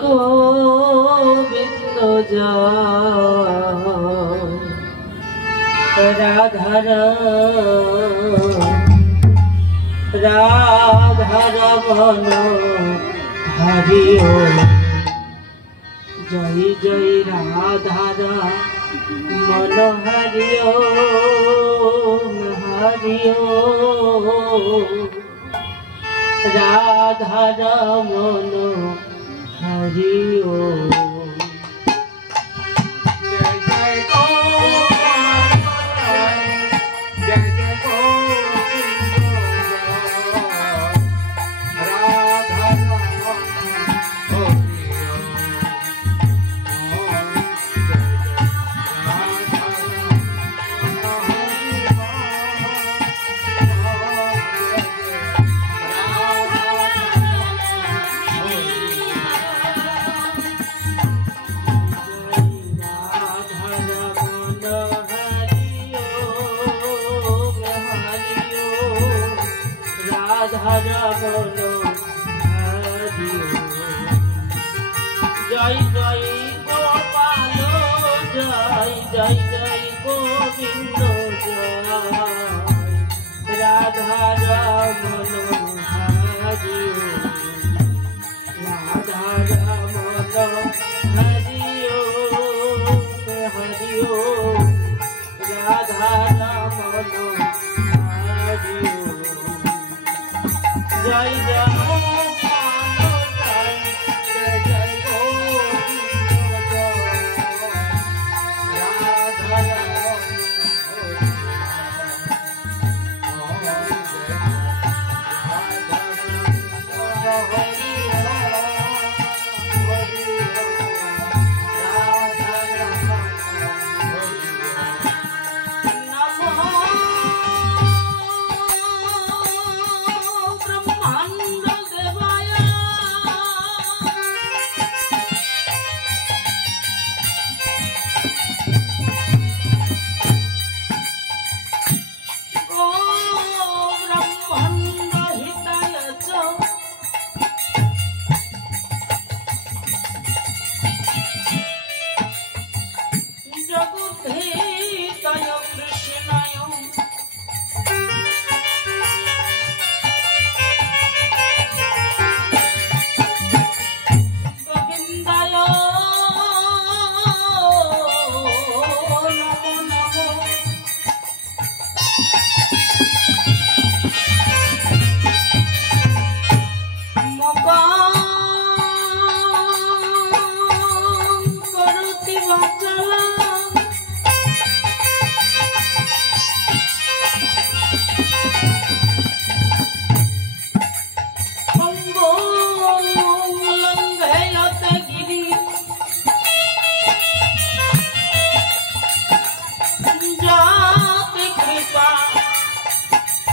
गोविंद जय राधा रमन हरि ओम जय जय राधा रमन हरि ओम राधा रमन हरि ओम जय जय गोपाल जय जय जय गोविंद जय राधा रमन हरि राधा रमन हरि राधा रमन हरि जय जय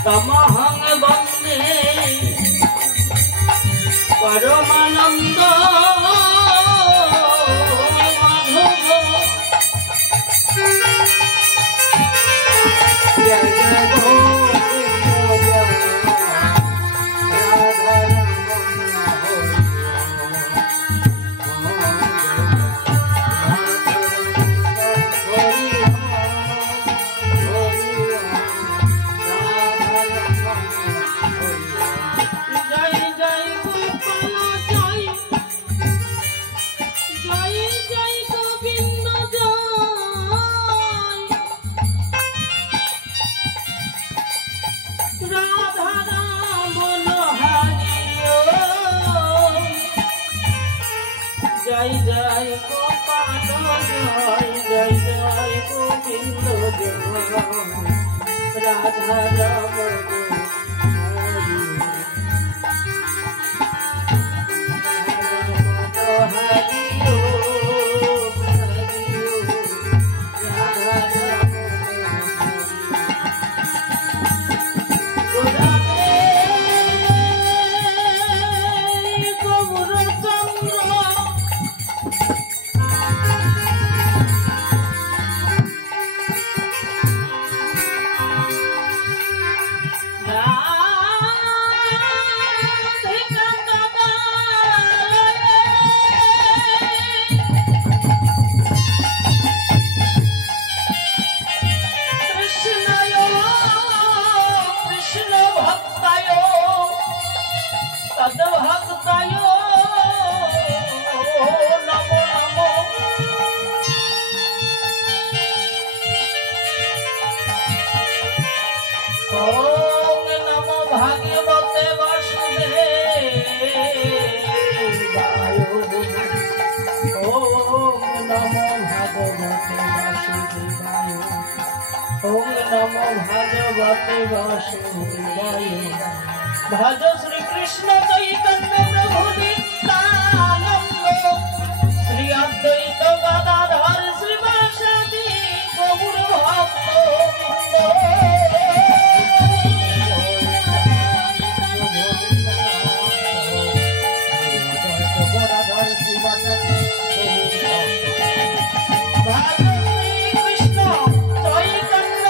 तमहं वन्दे परमानंद माधव जय जय गोविंद राधा जय जय गोपाल जय जय गोविंद जय राधा रमन हरि ओम राधा ओम नमो भगवते वासुदेवाय भज श्री कृष्ण चैतन्य प्रभु नित्यानंद श्री अद्वैत गदाधर श्रीवासदि गौर चैतन्य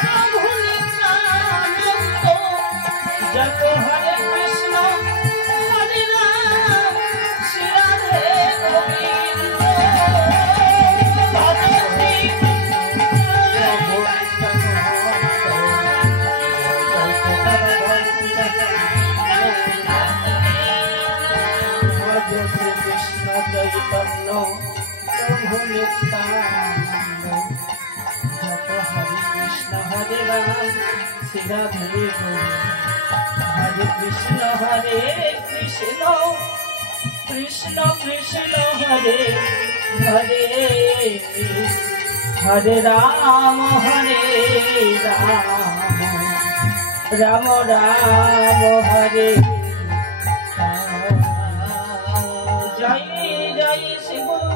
प्रभु नित्यानंद जप हरे कृष्ण हरे राम श्री राधे हरे कृष्ण कृष्ण कृष्ण हरे हरे हरे राम राम राम हरे जय जय शिव